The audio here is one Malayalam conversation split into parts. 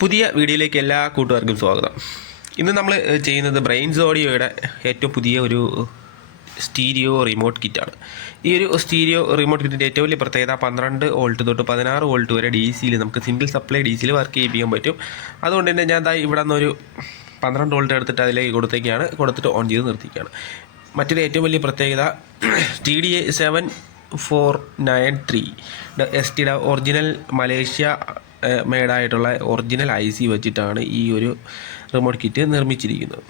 പുതിയ വീഡിയോയിലേക്ക് എല്ലാ കൂട്ടുകാർക്കും സ്വാഗതം. ഇന്ന് നമ്മൾ ചെയ്യുന്നത് ബ്രെയിൻസ് ഓഡിയോയുടെ ഏറ്റവും പുതിയ ഒരു സ്റ്റീരിയോ റിമോട്ട് കിറ്റാണ്. ഈ ഒരു സ്റ്റീരിയോ റിമോട്ട് കിറ്റിൻ്റെ ഏറ്റവും വലിയ പ്രത്യേകത 12 വോൾട്ട് തൊട്ട് 16 വോൾട്ട് വരെ DC നമുക്ക് സിംഗിൾ സപ്ലൈ DC വർക്ക് ചെയ്യിപ്പിക്കാൻ പറ്റും. അതുകൊണ്ട് തന്നെ ഞാൻ ഇവിടെ നിന്നൊരു 12 വോൾട്ട് എടുത്തിട്ട് അതിലേക്ക് കൊടുത്തിട്ട് ഓൺ ചെയ്ത് നിർത്തിക്കുകയാണ്. മറ്റൊരു ഏറ്റവും വലിയ പ്രത്യേകത TDA 7493 STയുടെ ഒറിജിനൽ മലേഷ്യ മെയ്ഡായിട്ടുള്ള ഒറിജിനൽ IC വെച്ചിട്ടാണ് ഈ ഒരു റിമോട്ട് കിറ്റ് നിർമ്മിച്ചിരിക്കുന്നത്.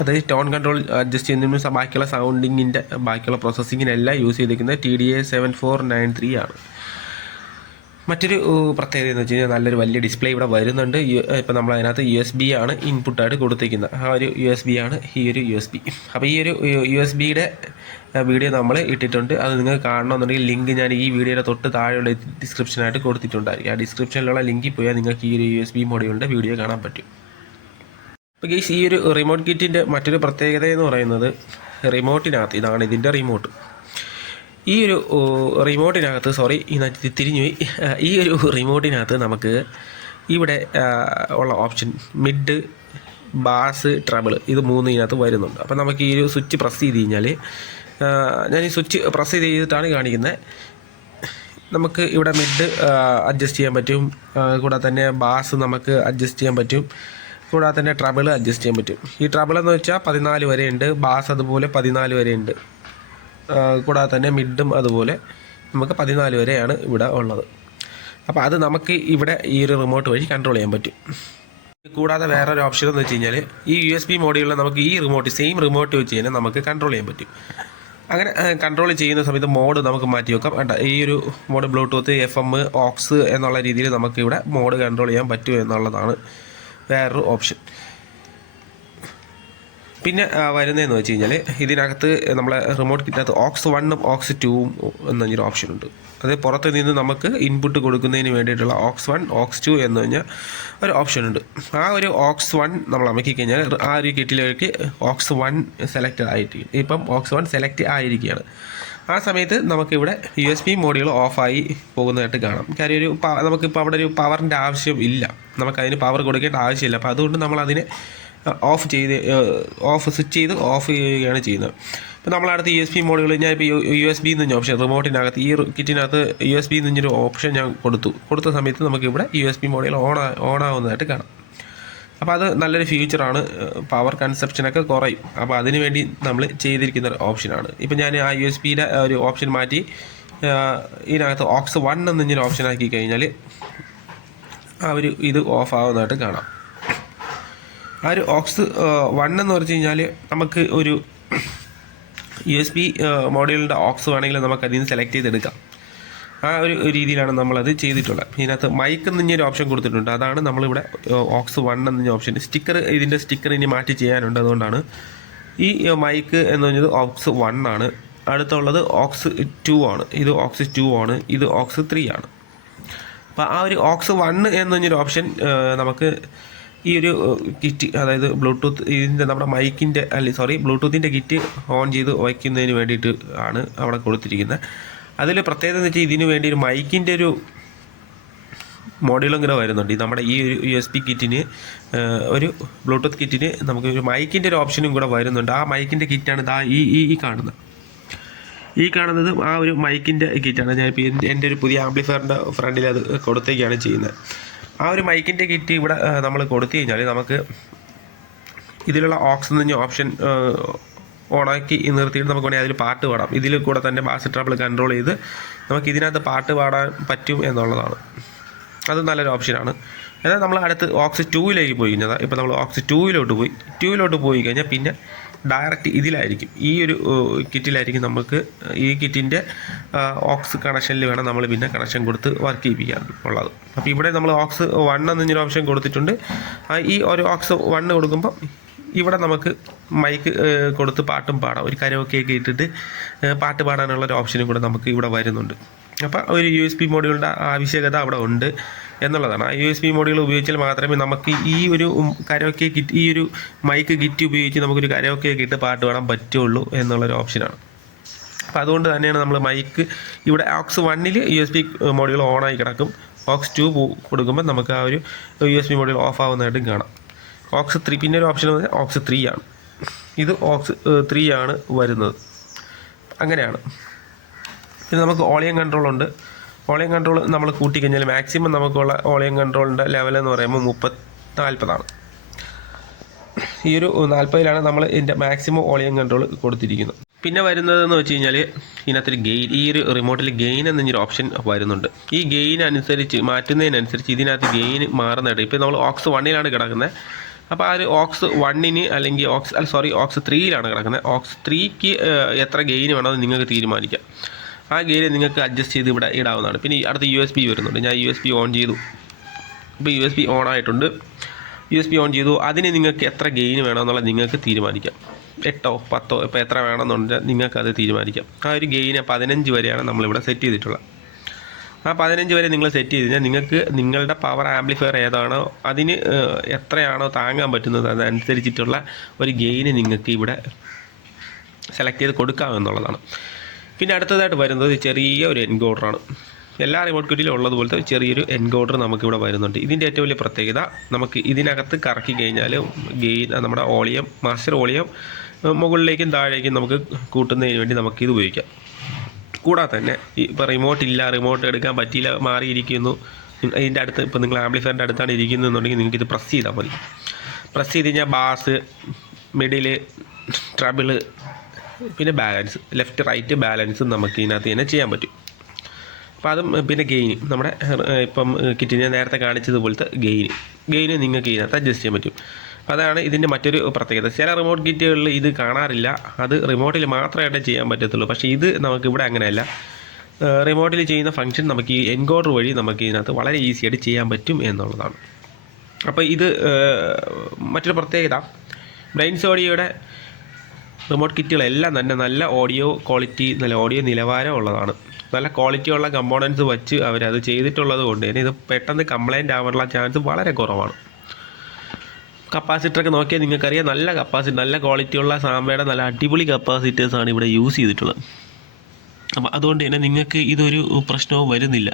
അതായത് ടോൺ കൺട്രോൾ അഡ്ജസ്റ്റ് ചെയ്യുന്നതിനും ബാക്കിയുള്ള സൗണ്ടിങ്ങിൻ്റെ ബാക്കിയുള്ള പ്രോസസ്സിങ്ങിനെല്ലാം യൂസ് ചെയ്തിരിക്കുന്നത് TDA 7493 ആണ്. മറ്റൊരു പ്രത്യേകത എന്ന് വെച്ച് കഴിഞ്ഞാൽ നല്ലൊരു വലിയ ഡിസ്പ്ലേ ഇവിടെ വരുന്നുണ്ട്. ഇപ്പോൾ നമ്മൾ അതിനകത്ത് USB ആണ് ഇൻപുട്ടായിട്ട് കൊടുത്തിരിക്കുന്നത്. ആ ഒരു USB ആണ് ഈ ഒരു USB. അപ്പോൾ ഈ ഒരു USBയുടെ വീഡിയോ നമ്മൾ ഇട്ടിട്ടുണ്ട്. അത് നിങ്ങൾക്ക് കാണണമെന്നുണ്ടെങ്കിൽ ലിങ്ക് ഞാൻ ഈ വീഡിയോയുടെ തൊട്ട് താഴെയുള്ള ഡിസ്ക്രിപ്ഷനായിട്ട് കൊടുത്തിട്ടുണ്ടായിരിക്കും. ആ ഡിസ്ക്രിപ്ഷനിലുള്ള ലിങ്കിൽ പോയാൽ നിങ്ങൾക്ക് ഈ ഒരു USB മോഡ്യൂളിൻ്റെ വീഡിയോ കാണാൻ പറ്റും. അപ്പോൾ ഗൈസ്, ഈ ഒരു റിമോട്ട് കിറ്റിൻ്റെ മറ്റൊരു പ്രത്യേകത എന്ന് പറയുന്നത് റിമോട്ടിനകത്ത് ഇതാണ് ഇതിൻ്റെ റിമോട്ട്. ഈ ഒരു റിമോട്ടിനകത്ത് തിരിഞ്ഞുപോയി. ഈ ഒരു റിമോട്ടിനകത്ത് നമുക്ക് ഇവിടെ ഉള്ള ഓപ്ഷൻ മിഡ്, ബാസ്, ട്രബിൾ ഇത് മൂന്നിനകത്ത് വരുന്നുണ്ട്. അപ്പോൾ നമുക്ക് ഈ ഒരു സ്വിച്ച് പ്രസ് ചെയ്ത് കഴിഞ്ഞാൽ ഞാൻ ഈ സ്വിച്ച് പ്രസ് ചെയ്തിട്ടാണ് കാണിക്കുന്നത്. നമുക്ക് ഇവിടെ മിഡ് അഡ്ജസ്റ്റ് ചെയ്യാൻ പറ്റും, കൂടാതെ തന്നെ ബാസ് നമുക്ക് അഡ്ജസ്റ്റ് ചെയ്യാൻ പറ്റും, കൂടാതെ തന്നെ ട്രബിൾ അഡ്ജസ്റ്റ് ചെയ്യാൻ പറ്റും. ഈ ട്രബിൾ എന്ന് വെച്ചാൽ 14 വരെ ഉണ്ട്, ബാസ് അതുപോലെ 14 വരെ ഉണ്ട്, കൂടാതെ തന്നെ മിഡും അതുപോലെ നമുക്ക് 14 വരെയാണ് ഇവിടെ ഉള്ളത്. അപ്പോൾ അത് നമുക്ക് ഇവിടെ ഈ ഒരു റിമോട്ട് വഴി കൺട്രോൾ ചെയ്യാൻ പറ്റും. കൂടാതെ വേറൊരു ഓപ്ഷൻ എന്ന് വെച്ച് കഴിഞ്ഞാൽ ഈ USB മോഡ്യൂളിൽ നമുക്ക് ഈ സെയിം റിമോട്ട് വെച്ച് കഴിഞ്ഞാൽ നമുക്ക് കൺട്രോൾ ചെയ്യാൻ പറ്റും. അങ്ങനെ കൺട്രോൾ ചെയ്യുന്ന സമയത്ത് മോഡ് നമുക്ക് മാറ്റി വെക്കാം. ഈ ഒരു മോഡ് ബ്ലൂടൂത്ത്, FM, ഓക്സ് എന്നുള്ള രീതിയിൽ നമുക്ക് ഇവിടെ മോഡ് കൺട്രോൾ ചെയ്യാൻ പറ്റും എന്നുള്ളതാണ് വേറൊരു ഓപ്ഷൻ. പിന്നെ വരുന്നതെന്ന് വെച്ച് കഴിഞ്ഞാൽ ഇതിനകത്ത് നമ്മളെ റിമോട്ട് കിറ്റിനകത്ത് OX 1 OX 2 എന്നൊരു ഓപ്ഷൻ ഉണ്ട്. അത് പുറത്ത് നിന്ന് നമുക്ക് ഇൻപുട്ട് കൊടുക്കുന്നതിന് വേണ്ടിയിട്ടുള്ള OX 1 OX 2 എന്ന് പറഞ്ഞാൽ ഒരു ഓപ്ഷൻ ഉണ്ട്. ആ ഒരു OX 1 നമ്മൾ അമക്കി കഴിഞ്ഞാൽ ആ ഒരു കിറ്റിലേക്ക് OX 1 സെലക്ട് ആയിട്ട് ഇപ്പം OX 1 സെലക്ട് ആയിരിക്കുകയാണ്. ആ സമയത്ത് നമുക്കിവിടെ USB മോഡ്യൂൾ ഓഫായി പോകുന്നതായിട്ട് കാണാം. കാര്യം നമുക്കിപ്പോൾ അവിടെ ഒരു പവറിൻ്റെ ആവശ്യം ഇല്ല, നമുക്കതിന് പവർ കൊടുക്കേണ്ട ആവശ്യമില്ല. അപ്പോൾ അതുകൊണ്ട് നമ്മളതിനെ സ്വിച്ച് ചെയ്ത് ഓഫ് ചെയ്യുകയാണ് ചെയ്യുന്നത്. ഇപ്പോൾ നമ്മളടുത്ത് USB മോഡുകൾ ഞാൻ ഇപ്പോൾ USB എന്നൊരു ഓപ്ഷൻ റിമോട്ടിനകത്ത് ഈ കിറ്റിനകത്ത് USB എന്നൊരു ഓപ്ഷൻ ഞാൻ കൊടുത്ത സമയത്ത് നമുക്കിവിടെ USB മോഡുകൾ ഓണാവുന്നതായിട്ട് കാണാം. അപ്പോൾ അത് നല്ലൊരു ഫീച്ചറാണ്. പവർ കൺസപ്ഷനൊക്കെ കുറയും. അപ്പോൾ അതിന് വേണ്ടി നമ്മൾ ചെയ്തിരിക്കുന്ന ഒരു ഓപ്ഷനാണ്. ഇപ്പോൾ ഞാൻ ആ USBയുടെ ഒരു ഓപ്ഷൻ മാറ്റി ഇതിനകത്ത് OX 1 എന്നൊരു ഓപ്ഷൻ ആക്കി കഴിഞ്ഞാൽ ആ ഒരു ഇത് ഓഫ് ആവുന്നതായിട്ട് കാണാം. ആ ഒരു OX 1 എന്ന് പറഞ്ഞു കഴിഞ്ഞാൽ നമുക്ക് ഒരു USB മോഡ്യൂളിൻ്റെ OX വേണമെങ്കിൽ നമുക്ക് അതിൽ നിന്ന് സെലക്ട് ചെയ്തെടുക്കാം. ആ ഒരു രീതിയിലാണ് നമ്മളത് ചെയ്തിട്ടുള്ളത്. ഇതിനകത്ത് മൈക്ക് എന്നൊരു ഓപ്ഷൻ കൊടുത്തിട്ടുണ്ട്. അതാണ് നമ്മളിവിടെ OX 1 എന്നൊരു ഓപ്ഷൻ. ഇതിൻ്റെ സ്റ്റിക്കർ ഇനി മാറ്റി ചെയ്യാനുണ്ട്. അതുകൊണ്ടാണ് ഈ മൈക്ക് എന്ന് പറഞ്ഞത് OX 1 ആണ്. അടുത്തുള്ളത് OX 2 ആണ്. ഇത് OX 2 ആണ്. ഇത് OX 3 ആണ്. അപ്പോൾ ആ ഒരു OX 1 എന്നൊരു ഓപ്ഷൻ നമുക്ക് ഈ ഒരു കിറ്റ്, അതായത് ബ്ലൂടൂത്ത് നമ്മുടെ ബ്ലൂടൂത്തിൻ്റെ കിറ്റ് ഓൺ ചെയ്ത് വയ്ക്കുന്നതിന് വേണ്ടിയിട്ട് ആണ് അവിടെ കൊടുത്തിരിക്കുന്നത്. അതിൽ പ്രത്യേകത എന്ന് വെച്ചാൽ ഇതിന് വേണ്ടി ഒരു മൈക്കിൻ്റെ ഒരു മോഡ്യൂളും കൂടെ വരുന്നുണ്ട്. നമ്മുടെ ഈ ഒരു USB കിറ്റിന്, ഒരു ബ്ലൂടൂത്ത് കിറ്റിന് നമുക്ക് ഒരു മൈക്കിൻ്റെ ഒരു ഓപ്ഷനും കൂടെ വരുന്നുണ്ട്. ആ മൈക്കിൻ്റെ കിറ്റാണ് ഈ കാണുന്നത് ആ ഒരു മൈക്കിൻ്റെ കിറ്റാണ്. ഞാനിപ്പോൾ എൻ്റെ ഒരു പുതിയ ആംപ്ലിഫയറിൻ്റെ ഫ്രണ്ടിൽ അത് കൊടുത്തേക്കാണ് ചെയ്യുന്നത്. ആ ഒരു മൈക്കിൻ്റെ കിറ്റ് ഇവിടെ നമ്മൾ കൊടുത്തു കഴിഞ്ഞാൽ നമുക്ക് ഇതിലുള്ള OX എന്ന ഓപ്ഷൻ ഓണാക്കി നിർത്തിയിട്ട് നമുക്ക് വേണമെങ്കിൽ അതിൽ പാട്ട് പാടാം. ഇതിൽ കൂടെ തന്നെ ബാസ്, ട്രബിൾ കൺട്രോൾ ചെയ്ത് നമുക്ക് ഇതിനകത്ത് പാട്ട് പാടാൻ പറ്റും എന്നുള്ളതാണ്. അത് നല്ലൊരു ഓപ്ഷനാണ്. എന്നാൽ നമ്മൾ അടുത്ത് OX 2ലേക്ക് പോയി കഴിഞ്ഞാൽ, ഇപ്പോൾ നമ്മൾ OX 2യിലോട്ട് പോയി കഴിഞ്ഞാൽ പിന്നെ ഡയറക്റ്റ് ഇതിലായിരിക്കും, ഈ ഒരു കിറ്റിലായിരിക്കും നമുക്ക് ഈ കിറ്റിൻ്റെ OX കണക്ഷനിൽ വേണം നമ്മൾ പിന്നെ കണക്ഷൻ കൊടുത്ത് വർക്ക് ചെയ്യിപ്പിക്കാൻ ഉള്ളത്. അപ്പോൾ ഇവിടെ നമ്മൾ OX 1 എന്നൊരു ഓപ്ഷൻ കൊടുത്തിട്ടുണ്ട്. ഈ ഒരു OX 1 കൊടുക്കുമ്പോൾ ഇവിടെ നമുക്ക് മൈക്ക് കൊടുത്ത് പാട്ടും പാടാം. ഒരു കരോക്കെയൊക്കെ ഇട്ടിട്ട് പാട്ട് പാടാനുള്ളൊരു ഓപ്ഷനും കൂടെ നമുക്ക് ഇവിടെ വരുന്നുണ്ട്. അപ്പോൾ ഒരു USB മോഡ്യൂളിൻ്റെ ആവശ്യകത അവിടെ ഉണ്ട് എന്നുള്ളതാണ്. ആ USB മോഡ്യൂൾ ഉപയോഗിച്ചാൽ മാത്രമേ നമുക്ക് ഈ ഒരു കരോക്കെ കിറ്റ്, ഈ ഒരു മൈക്ക് കിറ്റ് ഉപയോഗിച്ച് നമുക്കൊരു കരോക്കെയൊക്കെ ഇട്ട് പാട്ട് പാടാൻ പറ്റുള്ളൂ എന്നുള്ളൊരു ഓപ്ഷനാണ്. അപ്പോൾ അതുകൊണ്ട് തന്നെയാണ് നമ്മൾ മൈക്ക് ഇവിടെ OX 1 USB മോഡ്യൂൾ ഓണായി കിടക്കും. ഓക്സ് 2 കൊടുക്കുമ്പോൾ നമുക്ക് ആ ഒരു USB മോഡ്യൂൾ ഓഫ് ആവുന്നതായിട്ടും കാണാം. ഓക്സ് 3 പിന്നെ ഒരു ഓപ്ഷൻ പറഞ്ഞാൽ ഓക്സ് 3 ആണ്. ഇത് ഓക്സ് 3 ആണ് വരുന്നത്. അങ്ങനെയാണ്. പിന്നെ നമുക്ക് വോളിയം കൺട്രോളുണ്ട്. വോളിയം കൺട്രോൾ നമ്മൾ കൂട്ടിക്കഴിഞ്ഞാൽ മാക്സിമം നമുക്കുള്ള വോളിയം കൺട്രോളിൻ്റെ ലെവലെന്ന് പറയുമ്പോൾ 40 ഈ ഒരു 40 നമ്മൾ ഇതിൻ്റെ മാക്സിമം വോളിയം കൺട്രോൾ കൊടുത്തിരിക്കുന്നത്. പിന്നെ വരുന്നതെന്ന് വെച്ച് കഴിഞ്ഞാൽ ഇതിനകത്തൊരു ഗെയിൻ, ഈ ഒരു റിമോട്ടിൽ ഗെയിൻ എന്നൊരു ഓപ്ഷൻ വരുന്നുണ്ട്. ഈ ഗെയിൻ അനുസരിച്ച് മാറ്റുന്നതിനനുസരിച്ച് ഇതിനകത്ത് ഗെയിൻ മാറുന്നതായിട്ട് ഇപ്പോൾ നമ്മൾ ഓക്സ് 1 കിടക്കുന്നത്. അപ്പോൾ ആ ഒരു ഓക്സ് 1 അല്ലെങ്കിൽ ഓക്സ് 3 കിടക്കുന്നത്. ഓക്സ് 3ക്ക് എത്ര ഗെയിൻ വേണമെന്ന് നിങ്ങൾക്ക് തീരുമാനിക്കാം. ആ ഗെയിൻ നിങ്ങൾക്ക് അഡ്ജസ്റ്റ് ചെയ്ത് ഇവിടെ ഇടാവുന്നതാണ്. പിന്നെ അടുത്ത് USB വരുന്നുണ്ട്. ഞാൻ USB ഓൺ ചെയ്തു. ഇപ്പോൾ USB ഓൺ ആയിട്ടുണ്ട്. USB ഓൺ ചെയ്തു. അതിന് നിങ്ങൾക്ക് എത്ര ഗെയിൻ വേണമെന്നുള്ളത് നിങ്ങൾക്ക് തീരുമാനിക്കാം. 8 10 ഇപ്പോൾ എത്ര വേണമെന്നുണ്ടെങ്കിൽ നിങ്ങൾക്കത് തീരുമാനിക്കാം. ആ ഒരു ഗെയിന് 15 വരെയാണ് നമ്മളിവിടെ സെറ്റ് ചെയ്തിട്ടുള്ളത്. ആ 15 വരെ നിങ്ങൾ സെറ്റ് ചെയ്ത് കഴിഞ്ഞാൽ നിങ്ങൾക്ക് നിങ്ങളുടെ പവർ ആംപ്ലിഫയർ ഏതാണോ അതിന് എത്രയാണോ താങ്ങാൻ പറ്റുന്നത് അതനുസരിച്ചിട്ടുള്ള ഒരു ഗെയിന് നിങ്ങൾക്ക് ഇവിടെ സെലക്ട് ചെയ്ത് കൊടുക്കാമെന്നുള്ളതാണ്. പിന്നെ അടുത്തതായിട്ട് വരുന്നത് ചെറിയ ഒരു എൻകോഡറാണ്. എല്ലാ റിമോട്ട് കിറ്റിലും ഉള്ളതുപോലത്തെ ചെറിയൊരു എൻകോഡർ നമുക്കിവിടെ വരുന്നുണ്ട്. ഇതിൻ്റെ ഏറ്റവും വലിയ പ്രത്യേകത, നമുക്ക് ഇതിനകത്ത് കറക്കി കഴിഞ്ഞാൽ ഗെയിൻ നമ്മുടെ വോളിയം, മാസ്റ്റർ വോളിയം മുകളിലേക്കും താഴേക്കും നമുക്ക് കൂട്ടുന്നതിന് വേണ്ടി നമുക്കിത് ഉപയോഗിക്കാം. കൂടാതെ തന്നെ ഇപ്പോൾ റിമോട്ട് എടുക്കാൻ പറ്റിയില്ല, മാറിയിരിക്കുന്നു, ഇതിൻ്റെ അടുത്ത് ഇപ്പോൾ നിങ്ങൾ ആംപ്ലിഫയറിൻ്റെ അടുത്താണ് ഇരിക്കുന്നതെന്നുണ്ടെങ്കിൽ നിങ്ങൾക്കിത് പ്രസ് ചെയ്താൽ മതി. പ്രസ് ചെയ്ത് കഴിഞ്ഞാൽ ബാസ്, മിഡില്, ട്രബിള്, പിന്നെ ബാലൻസ്, ലെഫ്റ്റ് റൈറ്റ് ബാലൻസും നമുക്ക് ഇതിനകത്ത് തന്നെ ചെയ്യാൻ പറ്റും. അപ്പോൾ അതും പിന്നെ ഗെയിൻ, നമ്മുടെ ഇപ്പം കിറ്റിനെ നേരത്തെ കാണിച്ചതുപോലത്തെ ഗെയിന് നിങ്ങൾക്ക് ഇതിനകത്ത് അഡ്ജസ്റ്റ് ചെയ്യാൻ പറ്റും. അതാണ് ഇതിൻ്റെ മറ്റൊരു പ്രത്യേകത. ചില റിമോട്ട് കിറ്റുകളിൽ ഇത് കാണാറില്ല, അത് റിമോട്ടിൽ മാത്രമായിട്ടേ ചെയ്യാൻ പറ്റത്തുള്ളൂ. പക്ഷേ ഇത് നമുക്കിവിടെ അങ്ങനെയല്ല. റിമോട്ടിൽ ചെയ്യുന്ന ഫംഗ്ഷൻ നമുക്ക് ഈ എൻകോഡർ വഴി നമുക്ക് ഇതിനകത്ത് വളരെ ഈസി ആയിട്ട് ചെയ്യാൻ പറ്റും എന്നുള്ളതാണ്. അപ്പോൾ ഇത് മറ്റൊരു പ്രത്യേകത, ബ്രെയിൻസ് ഓഡിയോയുടെ റിമോട്ട് കിറ്റുകളെല്ലാം തന്നെ നല്ല ഓഡിയോ ക്വാളിറ്റി, നല്ല ഓഡിയോ നിലവാരം ഉള്ളതാണ്. നല്ല ക്വാളിറ്റിയുള്ള കമ്പോണൻസ് വെച്ച് അവരത് ചെയ്തിട്ടുള്ളത് കൊണ്ട് തന്നെ ഇത് പെട്ടെന്ന് കംപ്ലൈൻറ്റ് ആവാനുള്ള ചാൻസ് വളരെ കുറവാണ്. കപ്പാസിറ്ററൊക്കെ നോക്കിയാൽ നിങ്ങൾക്കറിയാം, നല്ല കപ്പാസിറ്റർ, നല്ല ക്വാളിറ്റിയുള്ള സാംബയുടെ നല്ല അടിപൊളി കപ്പാസിറ്റേഴ്സാണ് ഇവിടെ യൂസ് ചെയ്തിട്ടുള്ളത്. അപ്പോൾ അതുകൊണ്ട് തന്നെ നിങ്ങൾക്ക് ഇതൊരു പ്രശ്നവും വരുന്നില്ല.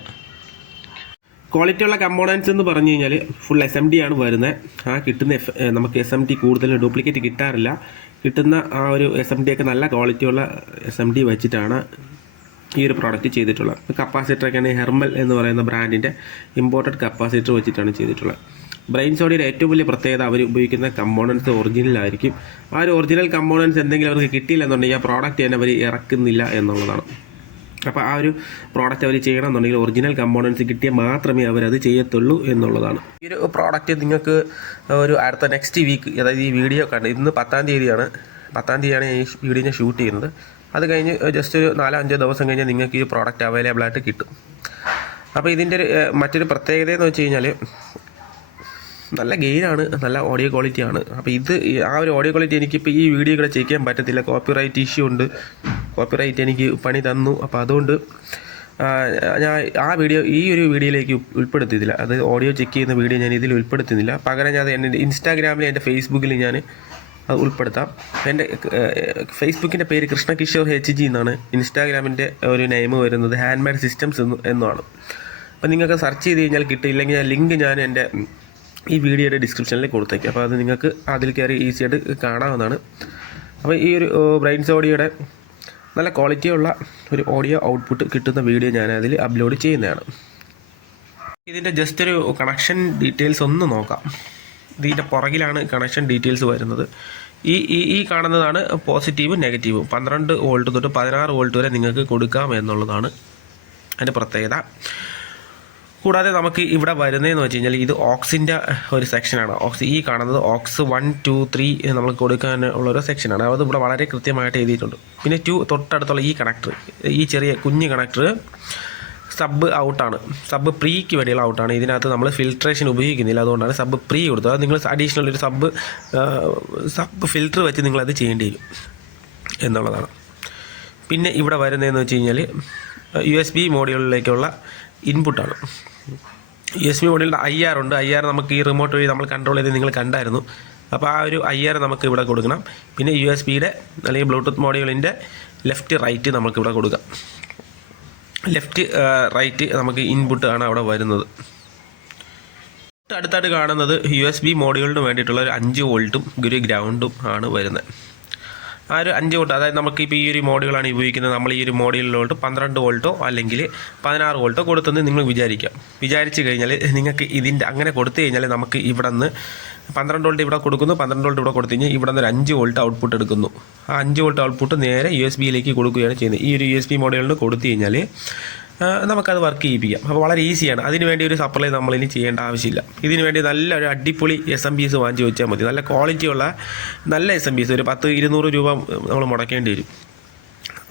ക്വാളിറ്റിയുള്ള കമ്പോണൻസ് എന്ന് പറഞ്ഞു കഴിഞ്ഞാൽ ഫുൾ SMD ആണ് വരുന്നത്. ആ കിട്ടുന്ന നമുക്ക് SMD കൂടുതൽ ഡ്യൂപ്ലിക്കേറ്റ് കിട്ടാറില്ല. കിട്ടുന്ന ആ ഒരു SMD ഒക്കെ നല്ല ക്വാളിറ്റിയുള്ള SMD വെച്ചിട്ടാണ് ഈ ഒരു പ്രോഡക്റ്റ് ചെയ്തിട്ടുള്ളത്. കപ്പാസിറ്ററൊക്കെയാണ് ഹെർമൽ എന്ന് പറയുന്ന ബ്രാൻഡിൻ്റെ ഇമ്പോർട്ടഡ് കപ്പാസിറ്റർ വെച്ചിട്ടാണ് ചെയ്തിട്ടുള്ളത്. ബ്രെയിൻസ് ഓഡിയോയുടെ ഏറ്റവും വലിയ പ്രത്യേകത, അവർ ഉപയോഗിക്കുന്ന കമ്പോണൻസ് ഒറിജിനലായിരിക്കും. ആ ഒരു ഒറിജിനൽ കമ്പോണൻസ് എന്തെങ്കിലും അവർക്ക് കിട്ടിയില്ലെന്നുണ്ടെങ്കിൽ ആ പ്രോഡക്റ്റ് തന്നെ അവർ ഇറക്കുന്നില്ല എന്നുള്ളതാണ്. അപ്പോൾ ആ ഒരു പ്രോഡക്റ്റ് അവർ ചെയ്യണമെന്നുണ്ടെങ്കിൽ ഒറിജിനൽ കമ്പോണൻസ് കിട്ടിയാൽ മാത്രമേ അവരത് ചെയ്യത്തുള്ളൂ എന്നുള്ളതാണ്. ഈ ഒരു പ്രോഡക്റ്റ് നിങ്ങൾക്ക് ഒരു അടുത്ത നെക്സ്റ്റ് വീക്ക്, അതായത് ഈ വീഡിയോ ഇന്ന് 10-ാം തീയതിയാണ് ഈ വീഡിയോ ഞാൻ ഷൂട്ട് ചെയ്യുന്നത്. അത് കഴിഞ്ഞ് ജസ്റ്റ് ഒരു 4-5 ദിവസം കഴിഞ്ഞാൽ നിങ്ങൾക്ക് ഈ പ്രോഡക്റ്റ് അവൈലബിൾ ആയിട്ട് കിട്ടും. അപ്പോൾ ഇതിൻ്റെ മറ്റൊരു പ്രത്യേകത എന്ന് വെച്ച് കഴിഞ്ഞാൽ നല്ല ഗെയിനാണ്, നല്ല ഓഡിയോ ക്വാളിറ്റിയാണ്. അപ്പോൾ ആ ഒരു ഓഡിയോ ക്വാളിറ്റി എനിക്കിപ്പോൾ ഈ വീഡിയോ കൂടെ ചെയ്യാൻ പറ്റത്തില്ല. കോപ്പിറൈറ്റ് ഇഷ്യൂ ഉണ്ട്, കോപ്പിറൈറ്റ് എനിക്ക് പണി തന്നു. അപ്പോൾ അതുകൊണ്ട് ഞാൻ ഈ ഒരു വീഡിയോയിലേക്ക് ഉൾപ്പെടുത്തിയില്ല. അത് ഓഡിയോ ചെക്ക് ചെയ്യുന്ന വീഡിയോ ഞാൻ ഇതിൽ ഉൾപ്പെടുത്തുന്നില്ല. പകരം ഞാൻ എൻ്റെ ഇൻസ്റ്റാഗ്രാമിൽ, എൻ്റെ ഫേസ്ബുക്കിൽ ഞാൻ അത് ഉൾപ്പെടുത്താം. എൻ്റെ ഫേസ്ബുക്കിൻ്റെ പേര് കൃഷ്ണകിഷോർ HG എന്നാണ്. ഇൻസ്റ്റാഗ്രാമിൻ്റെ ഒരു നെയിം വരുന്നത് ഹാൻഡ്മെയ്ഡ് സിസ്റ്റംസ് എന്നാണ്. അപ്പോൾ നിങ്ങൾക്ക് സെർച്ച് ചെയ്ത് കഴിഞ്ഞാൽ കിട്ടിയില്ലെങ്കിൽ ലിങ്ക് ഞാൻ എൻ്റെ ഈ വീഡിയോയുടെ ഡിസ്ക്രിപ്ഷനിൽ കൊടുത്തേക്കാം. അപ്പോൾ അത് നിങ്ങൾക്ക് അതിൽ കയറി ഈസി ആയിട്ട് കാണാവുന്നതാണ്. അപ്പോൾ ഈ ഒരു ബ്രെയിൻസ് ഓഡിയോയുടെ നല്ല ക്വാളിറ്റിയുള്ള ഒരു ഓഡിയോ ഔട്ട്പുട്ട് കിട്ടുന്ന വീഡിയോ ഞാൻ അതിൽ അപ്ലോഡ് ചെയ്യുന്നതാണ്. ഇതിൻ്റെ ജസ്റ്റ് ഒരു കണക്ഷൻ ഡീറ്റെയിൽസ് ഒന്ന് നോക്കാം. ഇതിൻ്റെ പുറകിലാണ് കണക്ഷൻ ഡീറ്റെയിൽസ് വരുന്നത്. ഈ കാണുന്നതാണ് പോസിറ്റീവും നെഗറ്റീവും. 12 വോൾട്ട് തൊട്ട് 16 വോൾട്ട് വരെ നിങ്ങൾക്ക് കൊടുക്കാം എന്നുള്ളതാണ് അതിൻ്റെ പ്രത്യേകത. കൂടാതെ നമുക്ക് ഇവിടെ വരുന്നതെന്ന് വെച്ച് കഴിഞ്ഞാൽ ഇത് ഓക്സിൻ്റെ ഒരു സെക്ഷനാണ്. ഈ കാണുന്നത് ഓക്സ് 1, 2, 3 നമ്മൾ കൊടുക്കാനുള്ളൊരു സെക്ഷനാണ്. അത് ഇവിടെ വളരെ കൃത്യമായിട്ട് എഴുതിയിട്ടുണ്ട്. പിന്നെ 2 തൊട്ടടുത്തുള്ള ഈ കണക്ടർ, ഈ ചെറിയ കുഞ്ഞ് കണക്ടർ സബ് ഔട്ടാണ്, സബ് പ്രീക്ക് വേണ്ടിയുള്ള ഔട്ടാണ്. ഇതിനകത്ത് നമ്മൾ ഫിൽട്രേഷൻ ഉപയോഗിക്കുന്നില്ല, അതുകൊണ്ടാണ് സബ് പ്രീ കൊടുത്തത്. അത് നിങ്ങൾ അഡീഷണൽ ഒരു സബ് ഫിൽറ്റർ വെച്ച് നിങ്ങളത് ചെയ്യേണ്ടി വരും എന്നുള്ളതാണ്. പിന്നെ ഇവിടെ വരുന്നതെന്ന് വെച്ച് കഴിഞ്ഞാൽ USB മോഡ്യൂളിലേക്കുള്ള ഇൻപുട്ടാണ്. USB മോഡ്യൂളിൻ്റെ IR ഉണ്ട്. IR നമുക്ക് ഈ റിമോട്ട് വഴി നമ്മൾ കൺട്രോൾ ചെയ്ത് നിങ്ങൾ കണ്ടായിരുന്നു. അപ്പോൾ ആ ഒരു IR നമുക്ക് ഇവിടെ കൊടുക്കണം. പിന്നെ USBയുടെ അല്ലെങ്കിൽ ബ്ലൂടൂത്ത് മോഡ്യൂളിൻ്റെ ലെഫ്റ്റ് റൈറ്റ് നമുക്കിവിടെ കൊടുക്കാം. ലെഫ്റ്റ് റൈറ്റ് നമുക്ക് ഇൻപുട്ട് ആണ് അവിടെ വരുന്നത്. അടുത്തായിട്ട് കാണുന്നത് USB മോഡുകളിന് വേണ്ടിയിട്ടുള്ള ഒരു 5 വോൾട്ടും ഒരു ഗ്രൗണ്ടും ആണ് വരുന്നത്. ആ ഒരു 5 വോൾട്ട്, അതായത് നമുക്കിപ്പോൾ ഈ ഒരു മോഡുകളാണ് ഉപയോഗിക്കുന്നത്. നമ്മൾ ഈ ഒരു മോഡുകളിലോട്ട് 12 വോൾട്ടോ അല്ലെങ്കിൽ 16 വോൾട്ടോ കൊടുത്തെന്ന് നിങ്ങൾ വിചാരിച്ചു കഴിഞ്ഞാൽ നിങ്ങൾക്ക് ഇതിൻ്റെ അങ്ങനെ കൊടുത്തു കഴിഞ്ഞാൽ നമുക്ക് ഇവിടെ നിന്ന് 12 വോൾട്ട് ഇവിടെ കൊടുക്കുന്നു, 12 വോൾട്ട് ഇവിടെ കൊടുത്തു കഴിഞ്ഞാൽ ഇവിടെ നിന്ന് ഒരു 5 വോൾട്ട് ഔട്ട്പുട്ട് എടുക്കുന്നു. ആ 5 വോൾട്ട് ഔട്ട്പുട്ട് നേരെ USB-യിലേക്ക് കൊടുക്കുകയാണ് ചെയ്യുന്നത്. ഈ ഒരു USB മോഡുകളിൽ കൊടുത്തു കഴിഞ്ഞാൽ നമുക്കത് വർക്ക് ചെയ്യിപ്പിക്കാം. അപ്പോൾ വളരെ ഈസിയാണ്. അതിന് വേണ്ടി ഒരു സപ്ലൈ നമ്മളിനി ചെയ്യേണ്ട ആവശ്യമില്ല. ഇതിന് വേണ്ടി നല്ലൊരു അടിപൊളി SMPS വാങ്ങിച്ച് വെച്ചാൽ മതി. നല്ല ക്വാളിറ്റിയുള്ള നല്ല SMPS, ഒരു 10-200 രൂപ നമ്മൾ മുടക്കേണ്ടി വരും.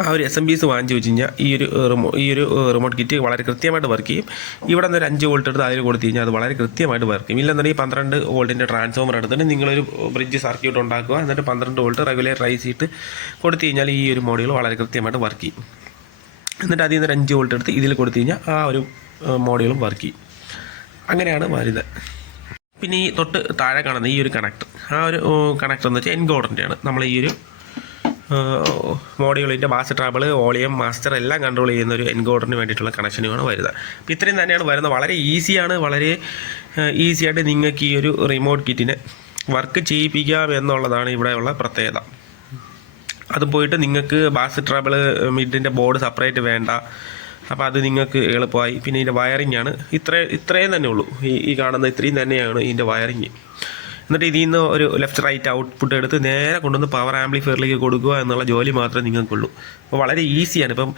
ആ ഒരു SMPS വാങ്ങിച്ച് വെച്ച് കഴിഞ്ഞാൽ ഈ ഒരു റിമോട്ട് കിറ്റ് വളരെ കൃത്യമായിട്ട് വർക്ക് ചെയ്യും. ഇവിടെ നിന്ന് ഒരു 5 വോൾട്ട് എടുത്ത് അതിൽ കൊടുത്തു കഴിഞ്ഞാൽ അത് വളരെ കൃത്യമായിട്ട് വർക്ക് ചെയ്യും. ഇല്ലെന്നുണ്ടെങ്കിൽ 12 വോൾട്ടിൻ്റെ ട്രാൻസ്ഫോമർ എടുത്തിട്ട് നിങ്ങളൊരു ബ്രിഡ്ജ് സർക്യൂട്ട് ഉണ്ടാക്കുക, എന്നിട്ട് 12 വോൾട്ട് റെഗുലേറ്റർ ചെയ്തിട്ട് കൊടുത്തു കഴിഞ്ഞാൽ ഈ ഒരു മോഡുകൾ വളരെ കൃത്യമായിട്ട് വർക്ക് ചെയ്യും. എന്നിട്ട് അതിൽ നിന്ന് 5 വോൾട്ട് എടുത്ത് ഇതിൽ കൊടുത്തു കഴിഞ്ഞാൽ ആ ഒരു മോഡുകളും വർക്ക് ചെയ്യും. അങ്ങനെയാണ് വരുന്നത്. പിന്നെ ഈ തൊട്ട് താഴെ കാണുന്ന ഈ ഒരു കണക്ടർ, ആ ഒരു കണക്ടർ എന്ന് വെച്ചാൽ എൻകോഡറിൻ്റെയാണ്. നമ്മൾ ഈ ഒരു മോഡുകളിൻ്റെ ബാസ്, ട്രാബിൾ, വോളിയം, മാസ്റ്റർ എല്ലാം കൺട്രോൾ ചെയ്യുന്ന ഒരു എൻകോഡറിന് വേണ്ടിയിട്ടുള്ള കണക്ഷനുമാണ് വരുന്നത്. അപ്പോൾ ഇത്രയും തന്നെയാണ് വരുന്നത്. വളരെ ഈസിയാണ്. വളരെ ഈസിയായിട്ട് നിങ്ങൾക്ക് ഈ ഒരു റിമോട്ട് കിറ്റിനെ വർക്ക് ചെയ്യിപ്പിക്കാം എന്നുള്ളതാണ് ഇവിടെയുള്ള പ്രത്യേകത. അത് പോയിട്ട് നിങ്ങൾക്ക് ബാസ്, ട്രബിൾ, മിഡിൻ്റെ ബോർഡ് സെപ്പറേറ്റ് വേണ്ട. അപ്പോൾ അത് നിങ്ങൾക്ക് എളുപ്പമായി. പിന്നെ ഇതിൻ്റെ വയറിംഗ് ആണ് ഇത്രയും തന്നെ ഉള്ളൂ. ഈ കാണുന്ന ഇത്രയും തന്നെയാണ് ഇതിൻ്റെ വയറിങ്. എന്നിട്ട് ഇതിൽ നിന്ന് ഒരു ലെഫ്റ്റ് റൈറ്റ് ഔട്ട്പുട്ട് എടുത്ത് നേരെ കൊണ്ടുവന്ന് പവർ ആംപ്ലിഫയറിലേക്ക് കൊടുക്കുക എന്നുള്ള ജോലി മാത്രമേ നിങ്ങൾക്കുള്ളൂ. അപ്പോൾ വളരെ ഈസിയാണ്. ഇപ്പം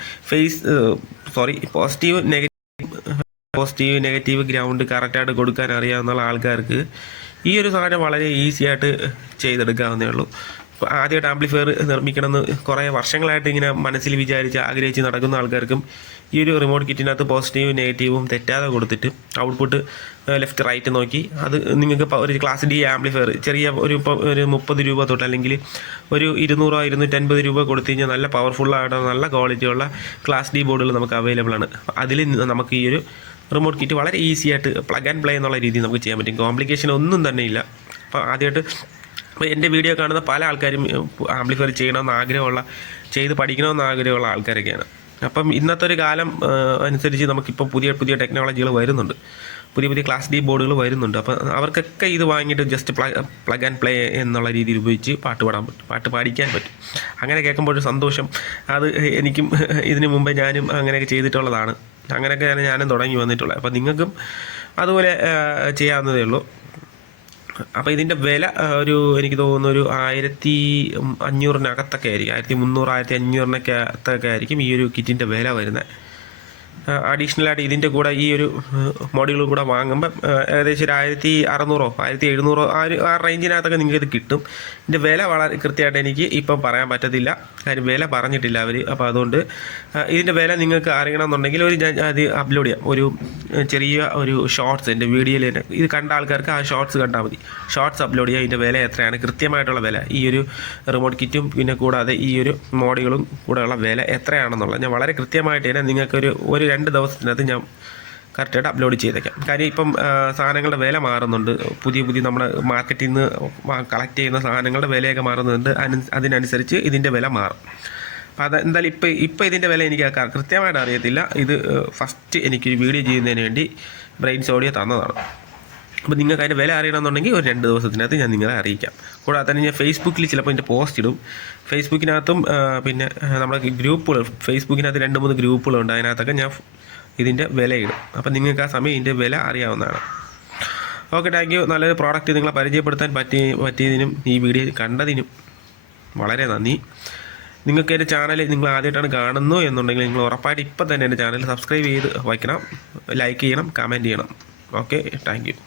പോസിറ്റീവ് നെഗറ്റീവ് ഗ്രൗണ്ട് കറക്റ്റായിട്ട് കൊടുക്കാൻ അറിയാവുന്ന ആൾക്കാർക്ക് ഈ ഒരു സാധനം വളരെ ഈസിയായിട്ട് ചെയ്തെടുക്കാവുന്നേ ഉള്ളൂ. ആദ്യമായിട്ട് ആംപ്ലിഫയർ നിർമ്മിക്കണമെന്ന് കുറേ വർഷങ്ങളായിട്ട് ഇങ്ങനെ മനസ്സിൽ ആഗ്രഹിച്ച് നടക്കുന്ന ആൾക്കാർക്കും ഈ ഒരു റിമോട്ട് കിറ്റിനകത്ത് പോസിറ്റീവും നെഗറ്റീവും തെറ്റാതെ കൊടുത്തിട്ട് ഔട്ട്പുട്ട് ലെഫ്റ്റ് റൈറ്റ് നോക്കി അത് നിങ്ങൾക്ക് ഒരു ക്ലാസ് ഡി ആംപ്ലിഫയർ ചെറിയ ഒരു 30 രൂപ തൊട്ട് അല്ലെങ്കിൽ ഒരു 200-250 രൂപ കൊടുത്തു കഴിഞ്ഞാൽ നല്ല പവർഫുള്ളായിട്ട് നല്ല ക്വാളിറ്റിയുള്ള ക്ലാസ് ഡി ബോർഡുകൾ നമുക്ക് അവൈലബിൾ ആണ്. അതിൽ നമുക്ക് ഈ ഒരു റിമോട്ട് കിറ്റ് വളരെ ഈസി ആയിട്ട് പ്ലഗ് ആൻഡ് പ്ലേ എന്നുള്ള രീതിയിൽ നമുക്ക് ചെയ്യാൻ പറ്റും. കോംപ്ലിക്കേഷൻ ഒന്നും തന്നെ ഇല്ല. അപ്പോൾ ആദ്യമായിട്ട് അപ്പോൾ എൻ്റെ വീഡിയോ കാണുന്ന പല ആൾക്കാരും ആംപ്ലിഫയർ ചെയ്യണമെന്ന് ചെയ്ത് പഠിക്കണമെന്ന് ആഗ്രഹമുള്ള ആൾക്കാരൊക്കെയാണ്. അപ്പം ഇന്നത്തെ ഒരു കാലം അനുസരിച്ച് നമുക്കിപ്പോൾ പുതിയ ടെക്നോളജികൾ വരുന്നുണ്ട്, പുതിയ ക്ലാസ് ഡി ബോർഡുകൾ വരുന്നുണ്ട്. അപ്പോൾ അവർക്കൊക്കെ ഇത് വാങ്ങിയിട്ട് ജസ്റ്റ് പ്ലഗ് ആൻഡ് പ്ലേ എന്നുള്ള രീതിയിൽ ഉപയോഗിച്ച് പാട്ട് പാടിക്കാൻ പറ്റും. അങ്ങനെ കേൾക്കുമ്പോൾ ഒരു സന്തോഷം. അത് എനിക്കും ഇതിന് മുമ്പേ ഞാനും അങ്ങനെയൊക്കെ ചെയ്തിട്ടുള്ളതാണ്. അങ്ങനെയൊക്കെയാണ് ഞാനും തുടങ്ങി വന്നിട്ടുള്ളത്. അപ്പോൾ നിങ്ങൾക്കും അതുപോലെ ചെയ്യാവുന്നതേ ഉള്ളൂ. അപ്പോൾ ഇതിൻ്റെ വില എനിക്ക് തോന്നുന്നു ഒരു 1500-നകത്തൊക്കെ ആയിരിക്കും. 1300-1500-നകത്തൊക്കെ ആയിരിക്കും ഈ ഒരു കിറ്റിൻ്റെ വില വരുന്നത്. അഡീഷണലായിട്ട് ഇതിൻ്റെ കൂടെ ഈ ഒരു മോഡ്യൂളും കൂടെ വാങ്ങുമ്പോൾ ഏകദേശം ഒരു 1600-1700 ആ റേഞ്ചിനകത്തൊക്കെ നിങ്ങൾക്ക് ഇത് കിട്ടും. ഇതിൻ്റെ വില വളരെ കൃത്യമായിട്ട് എനിക്ക് ഇപ്പം പറയാൻ പറ്റത്തില്ല, കാര്യം വില പറഞ്ഞിട്ടില്ല അവർ. അപ്പോൾ അതുകൊണ്ട് ഇതിൻ്റെ വില നിങ്ങൾക്ക് അറിയണമെന്നുണ്ടെങ്കിൽ ഞാൻ അത് അപ്ലോഡ് ചെയ്യാം. ഒരു ചെറിയ ഷോർട്സ് എൻ്റെ വീഡിയോയിൽ തന്നെ ഇത് കണ്ട ആൾക്കാർക്ക് ആ ഷോർട്സ് കണ്ടാൽ മതി. ഷോർട്സ് അപ്ലോഡ് ചെയ്യുക, ഇതിൻ്റെ വില എത്രയാണ് കൃത്യമായിട്ടുള്ള വില, ഈ ഒരു റിമോട്ട് കിറ്റും പിന്നെ കൂടാതെ ഈ ഒരു മോഡുകളും കൂടെയുള്ള വില എത്രയാണെന്നുള്ളത് ഞാൻ വളരെ കൃത്യമായിട്ട് തന്നെ നിങ്ങൾക്ക് ഒരു 2 ദിവസത്തിനകത്ത് ഞാൻ കറക്റ്റായിട്ട് അപ്ലോഡ് ചെയ്തേക്കാം. കാര്യം ഇപ്പം സാധനങ്ങളുടെ വില മാറുന്നുണ്ട്. പുതിയ നമ്മുടെ മാർക്കറ്റിൽ നിന്ന് കളക്ട് ചെയ്യുന്ന സാധനങ്ങളുടെ വിലയൊക്കെ മാറുന്നുണ്ട്. അതിനനുസരിച്ച് ഇതിൻ്റെ വില മാറും. അപ്പോൾ അത് എന്തായാലും ഇപ്പോൾ ഇതിൻ്റെ വില എനിക്ക് കൃത്യമായിട്ട് അറിയത്തില്ല. ഇത് ഫസ്റ്റ് എനിക്കൊരു വീഡിയോ ചെയ്യുന്നതിന് വേണ്ടി ബ്രെയിൻസ് ഓഡിയോ തന്നതാണ്. അപ്പോൾ നിങ്ങൾക്ക് അതിൻ്റെ വില അറിയണമെന്നുണ്ടെങ്കിൽ ഒരു 2 ദിവസത്തിനകത്ത് ഞാൻ നിങ്ങളെ അറിയിക്കാം. കൂടാതെ തന്നെ ഞാൻ ഫേസ്ബുക്കിൽ ചിലപ്പോൾ ഇതിൻ്റെ പോസ്റ്റ് ഇടും. ഫേസ്ബുക്കിനകത്തും പിന്നെ നമ്മുടെ ഫേസ്ബുക്കിനകത്ത് 2-3 ഗ്രൂപ്പുകളുണ്ട്. അതിനകത്തൊക്കെ ഞാൻ ഇതിൻ്റെ വില ഇടും. അപ്പോൾ നിങ്ങൾക്ക് ആ സമയം ഇതിൻ്റെ വില അറിയാവുന്നതാണ്. Okay, thank you. നല്ലൊരു പ്രോഡക്റ്റ് നിങ്ങളെ പരിചയപ്പെടുത്താൻ പറ്റിയതിനും ഈ വീഡിയോ കണ്ടതിനും വളരെ നന്ദി. നിങ്ങൾക്ക് എൻ്റെ ചാനൽ നിങ്ങൾ ആദ്യമായിട്ടാണ് കാണുന്നു എന്നുണ്ടെങ്കിൽ നിങ്ങൾ ഉറപ്പായിട്ട് ഇപ്പം തന്നെ എൻ്റെ ചാനൽ സബ്സ്ക്രൈബ് ചെയ്ത് വയ്ക്കണം, ലൈക്ക് ചെയ്യണം, കമൻറ്റ് ചെയ്യണം. Okay, thank you.